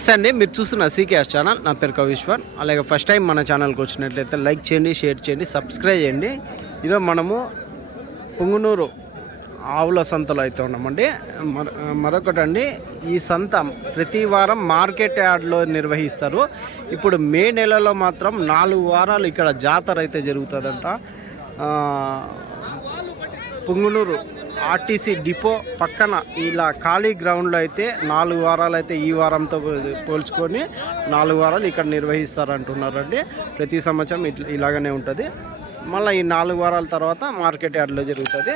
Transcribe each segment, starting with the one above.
నమస్తే అండి, మీరు చూస్తున్న సీకేఎస్ ఛానల్. నా పేరు కవిశ్వర్. అలాగే ఫస్ట్ టైం మన ఛానల్కి వచ్చినట్లయితే లైక్ చేయండి, షేర్ చేయండి, సబ్స్క్రైబ్ చేయండి. ఈరోజు మనము పుంగునూరు ఆవుల సంతలో అయితే ఉన్నామండి. మరొకటండి, ఈ సంత ప్రతి వారం మార్కెట్ యార్డ్లో నిర్వహిస్తారు. ఇప్పుడు మే నెలలో మాత్రం 4 వారాలు ఇక్కడ జాతర అయితే జరుగుతుందంట. పుంగునూరు ఆర్టీసీ డిపో పక్కన ఇలా ఖాళీ గ్రౌండ్లో అయితే 4 వారాలు అయితే ఈ వారంతో పోల్చుకొని 4 వారాలు ఇక్కడ నిర్వహిస్తారంటున్నారండి. ప్రతి సంవత్సరం ఇలాగనే ఉంటుంది. మళ్ళీ ఈ 4 వారాల తర్వాత మార్కెట్ యార్డ్లో జరుగుతుంది.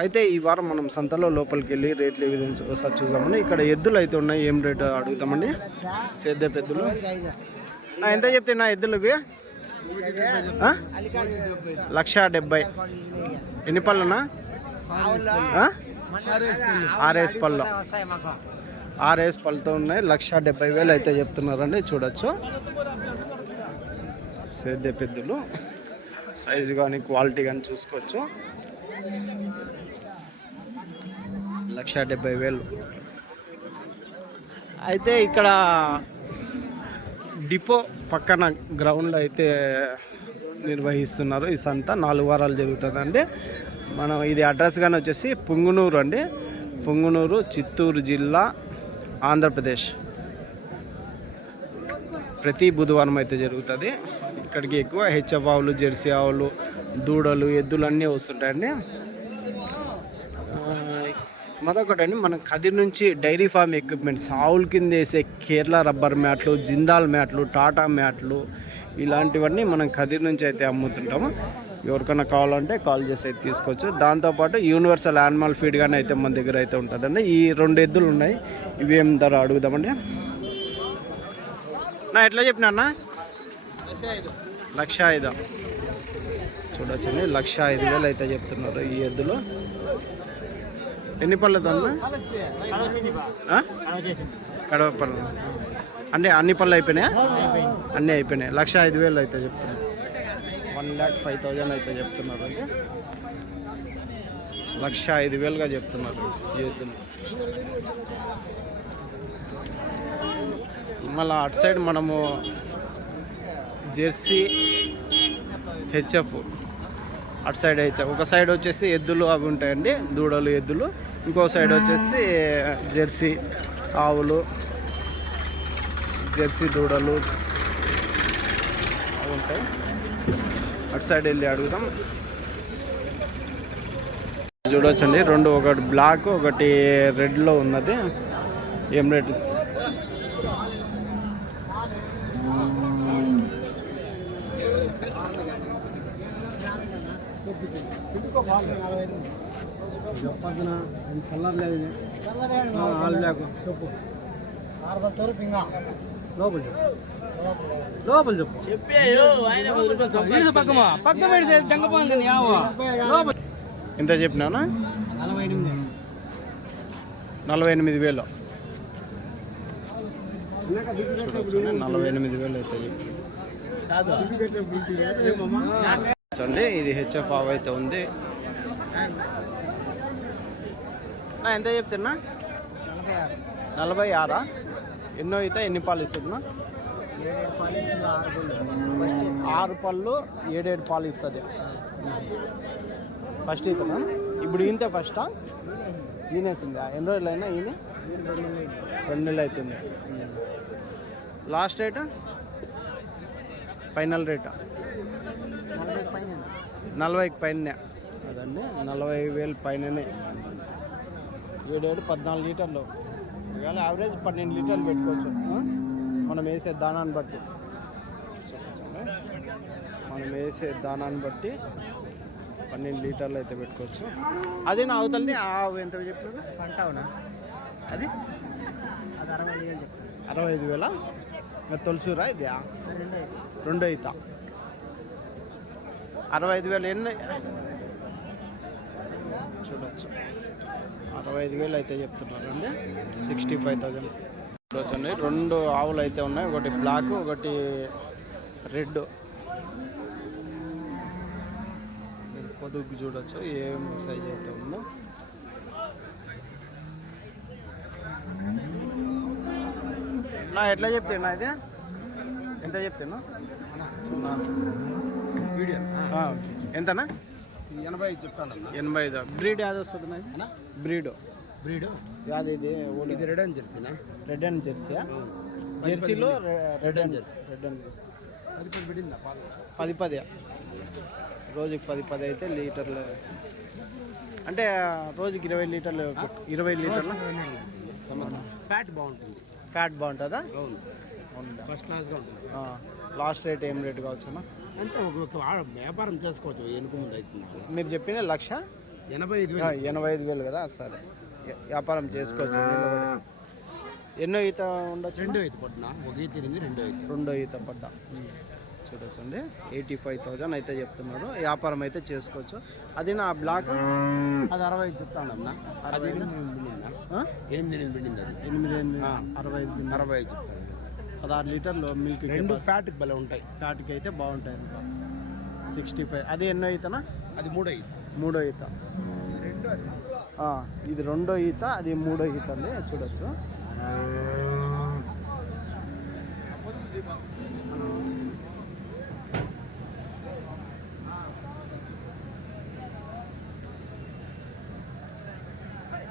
అయితే ఈ వారం మనం సంతలో లోపలికి వెళ్ళి రేట్లు ఏ విధంగా ఒకసారి చూద్దామండి. ఇక్కడ ఎద్దులు అయితే ఉన్నాయి, ఏం రేటు అడుగుతామండి. సేద్యపు ఎద్దులు ఎంత చెప్తున్నా ఎద్దులు? 1,70,000. ఎన్ని పళ్ళునా? 6 పళ్ళు. 6 పళ్ళతో ఉన్నాయి. 1,70,000 అయితే చెప్తున్నారండి. చూడొచ్చు సేద్య పెద్దలు సైజు కానీ క్వాలిటీ కానీ చూసుకోవచ్చు. 1,70,000. అయితే ఇక్కడ డిపో పక్కన గ్రౌండ్లో అయితే నిర్వహిస్తున్నారు. ఈ సంత 4 వారాలు జరుగుతుందండి. మనం ఇది అడ్రస్ కానీ వచ్చేసి పుంగునూరు అండి. పుంగునూరు, చిత్తూరు జిల్లా, ఆంధ్రప్రదేశ్. ప్రతి బుధవారం అయితే జరుగుతుంది. ఇక్కడికి ఎక్కువ హెచ్ఎఫ్ ఆవులు, జెర్సీ ఆవులు, దూడలు, ఎద్దులు అన్నీ వస్తుంటాయండి. మరొకటండి, మన కదిరి నుంచి డైరీ ఫామ్ ఎక్విప్మెంట్స్, ఆవుల కింద వేసే కేరళ రబ్బర్ మ్యాట్లు, జిందాల్ మ్యాట్లు, టాటా మ్యాట్లు, ఇలాంటివన్నీ మనం కదిరి నుంచి అయితే అమ్ముతుంటాము. ఎవరికైనా కావాలంటే కాల్ చేసి అయితే తీసుకోవచ్చు. దాంతోపాటు యూనివర్సల్ యానిమల్ ఫీడ్ కానీ అయితే మన దగ్గర అయితే ఉంటుందండి. ఈ 2 ఎద్దులు ఉన్నాయి. ఇవి ఏం ధర అడుగుదామండి. నా ఎట్లా చెప్పినా? 1,05,000. చూడొచ్చండి, 1,05,000 అయితే చెప్తున్నారు ఈ ఎద్దులు. ఎన్ని పళ్ళతో కడవ పళ్ళు అంటే అన్ని పళ్ళు అయిపోయినాయా? అన్నీ అయిపోయినాయి. 1,05,000 అయితే చెప్తున్నారు. 1,05,000 అయితే చెప్తున్నారు అంటే 1,05,000గా చెప్తున్నారు ఈ ఎద్దులు. మళ్ళీ అటు సైడ్ మనము జెర్సీ, హెచ్ఎఫ్ అటు సైడ్ అయితే ఒక సైడ్ వచ్చేసి ఎద్దులు అవి ఉంటాయండి, దూడలు, ఎద్దులు. ఇంకో సైడ్ వచ్చేసి జెర్సీ ఆవులు, జెర్సీ దూడలు అవి ఉంటాయి. అటు సైడ్ వెళ్ళి అడుగుదాం. చూడవచ్చండి, 2, ఒకటి బ్లాక్, ఒకటి రెడ్లో ఉన్నది. ఏం రేటు? కలర్ లేదు, ఆల్ బ్లాక్. చెప్పు లోపల చెప్పు. ఎంత చెప్పినా? 48,000. 48,000 అయితే చెప్పండి. ఇది హెచ్ఎఫ్ ఆవు అయితే ఉంది. ఎంత చెప్తున్నా? 46. ఎన్నో అయితే ఎన్ని పాలు ఇస్తుందా? 6 పళ్ళు, 7 పాలు ఇస్తుంది. ఫస్ట్ ఇస్తుందా? ఇప్పుడు ఈయనతో ఫస్టా? ఈయనేసిందా? ఎన్ని రోజులు అయినా ఈయన? 2 నెలలు అవుతుంది. లాస్ట్ రేటా? ఫైనల్ రేటా? 40కి పైన. అదండి, 40,000 పైననే. 7 14 లీటర్లు, ఇవాళ యావరేజ్ 12 లీటర్లు పెట్టుకోవచ్చు. మనం వేసే దానాన్ని బట్టి 12 లీటర్లు అయితే పెట్టుకోవచ్చు. అది నా అవతలది ఎంత చెప్పినా? పంటావునా? అది 65,000. తొలసూరా? ఇది 2 అవుతా. 65,000. ఎన్ని చూడవచ్చు. 65,000 అయితే చెప్తున్నారండి. 65,000 చూడొచ్చండి. 2 ఆవులు అయితే ఉన్నాయి, ఒకటి బ్లాక్, ఒకటి రెడ్. పొదుగు చూడొచ్చు ఏం సైజ్ అయితే ఉందో. నా ఎట్లా చెప్తాను ఇది ఎంత చెప్తాను ఎంతనా 85 చెప్తాను. 85. బ్రీడ్ యాది వస్తుంది బ్రీడ్ యాది ఇది ఇది రెడ్ అండ్ జెర్సీనా? రెడ్ అండ్ జెర్సీ జెర్సీలో రెడ్ అండ్ జెర్సీ 10 రోజుకి 10 అయితే లీటర్లు అంటే రోజుకి 20 లీటర్లు 20 లీటర్లు. ఫ్యాట్ బాగుంటుంది. ఫ్యాట్ బాగుంటుందా? ఫస్ట్ క్లాస్గా ఉంటుంది. లాస్ట్ రేట్ ఏం రేట్ కావచ్చునా? అంటే వ్యాపారం చేసుకోవచ్చు. ఎనుక ముందు అవుతుంది. మీరు చెప్పిన 1,85,000 కదా? సరే, వ్యాపారం చేసుకోవచ్చు. ఎన్నో ఈత ఉండొచ్చు? 2 ఈత పడ్డా. 1 ఈత ఇరింది, 2 ఈత పడ్డా. చూడొచ్చండి 85,000 అయితే చెప్తున్నారు. వ్యాపారం అయితే చేసుకోవచ్చు. అది నా బ్లాక్ అది 65 చెప్తాను అన్న. 8 బిండింది అది. 65 చెప్తాను. 16 లీటర్లు మిల్క్. 2 ఫ్యాట్కి భలే ఉంటాయి. ఫ్యాట్కి అయితే బాగుంటాయి ఇంకా. 65. అది ఎన్నో ఈతనా? అది 3 ఈత. 3 ఈత. ఇది 2 ఈత, అది 3 ఈత అండి. చూడొచ్చు.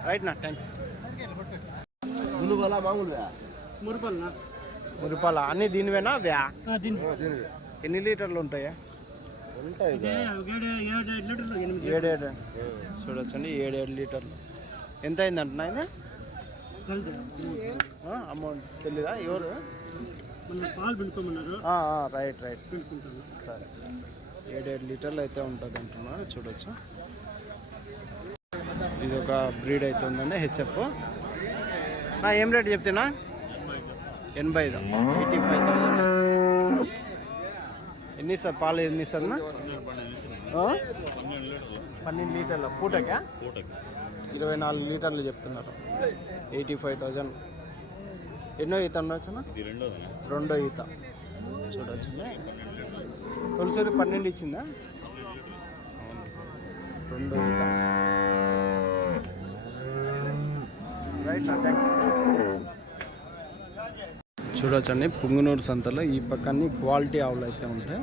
రైట్ నా, థ్యాంక్స్. మురిపాల అన్నీ దీనివేనా? వ్యా ఎన్ని లీటర్లు ఉంటాయా? ఉంటాయి 7 చూడొచ్చండి. 7 లీటర్లు. ఎంత అయింది అంటున్నా ఇది? అమౌంట్ తెలీదా? ఎవరు? రైట్ సరే. 7 లీటర్లు అయితే ఉంటుంది అంటున్నారు. చూడొచ్చు. ఇది ఒక బ్రీడ్ అయితే ఉందండి, హెచ్ఎఫ్. నా ఏం రేట్ చెప్తున్నా? 85. 85,000. ఎన్ని సార్ పాలు ఎన్ని సార్? 12 లీటర్ల పూటకా? 24 లీటర్లు చెప్తున్నారు. 85,000. ఎన్నో ఈత ఉండొచ్చు? 2 ఈత. చూడొచ్చు. తొలిసారి 12 ఇచ్చిందా? 2 ఈత. రైట్ నా, థ్యాంక్స్. చూడొచ్చండి పుంగనూరు సంతలో ఈ పక్కన్ని క్వాలిటీ ఆవులు అయితే ఉంటాయి.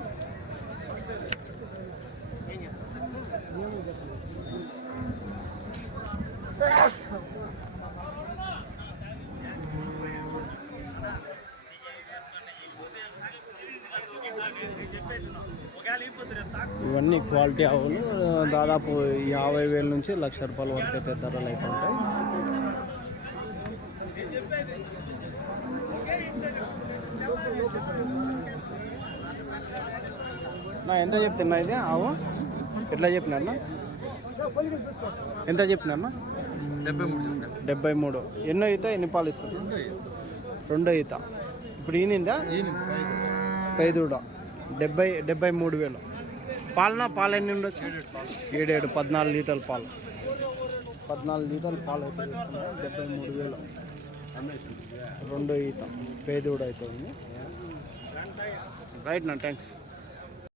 ఇవన్నీ క్వాలిటీ ఆవులు. దాదాపు 50,000 నుంచి 1,00,000 రూపాయల వరకు అయితే ధరలు అయితే ఉంటాయి. నా ఎంత చెప్తున్నా ఇది ఆవు? ఎట్లా చెప్పినా? ఎంత చెప్పినా? 73. ఎన్నో ఈత, ఎన్ని పాలు ఇస్తుంది? 2 ఈత. ఇప్పుడు ఈనిందా? పైదూడ. 73,000. పాలు ఎన్ని ఉండొచ్చు? 7 14 లీటర్ల పాలు. 14 లీటర్ల పాలు అయితే ఇస్తున్నారు. 73,000. 2 ఈత పేదూడ అయితే ఉంది. రైట్ నా, థ్యాంక్స్.